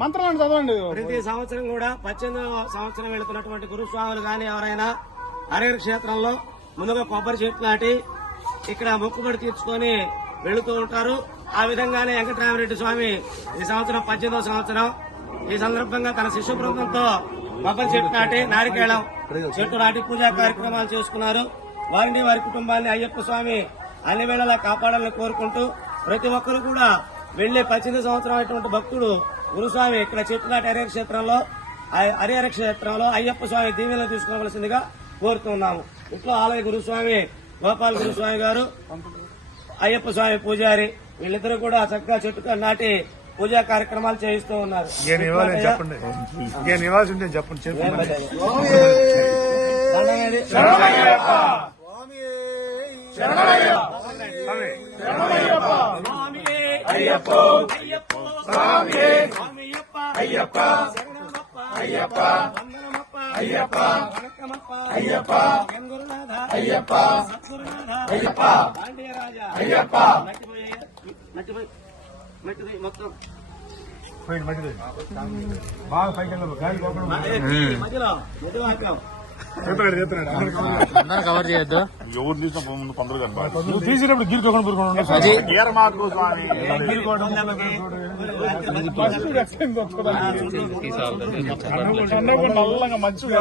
మంత్రాలను చదవండి. ప్రతి సంవత్సరం కూడా 18వ సంవత్సరం వెళుతున్నటువంటి గురుస్వాములు గాని ఎవరైనా హరిహర క్షేత్రంలో ముందుగా కొబ్బరి చెట్టు నాటి ఇక్కడ మొక్కుబడి తీర్చుకొని వెళుతూ ఉంటారు. ఆ విధంగానే వెంకటరామరెడ్డి స్వామి ఈ సంవత్సరం 18వ సంవత్సరం ఈ సందర్భంగా తన శిష్య బృందంతో కొబ్బరి చెట్టు నాటి నారికేళం చెట్టు నాటి పూజా కార్యక్రమాలు చేసుకున్నారు. వారిని వారి కుటుంబాన్ని అయ్యప్ప స్వామి అన్ని వేళలా కాపాడాలని కోరుకుంటూ ప్రతి ఒక్కరు కూడా వెళ్లే 18 సంవత్సరం అయినటువంటి భక్తుడు గురుస్వామి ఇక్కడ చెట్టు నాటి హరిహర క్షేత్రంలో అయ్యప్ప స్వామి దీవెనలు తీసుకోవలసిందిగా కోరుతున్నాము. ఇంట్లో ఆలయ గురుస్వామి గోపాల్ గురుస్వామి గారు, అయ్యప్ప స్వామి పూజారి వీళ్ళిద్దరూ కూడా చక్కగా చెట్టు నాటి పూజా కార్యక్రమాలు చేయిస్తూ ఉన్నారు. మొత్తం బాగా పైకి మధ్యలో కవర్ చేయొద్దు. ఎవరు తీసిన ముందు తొందరగా నువ్వు తీసేటప్పుడు గిరికోకుండా నల్లంగా మంచిగా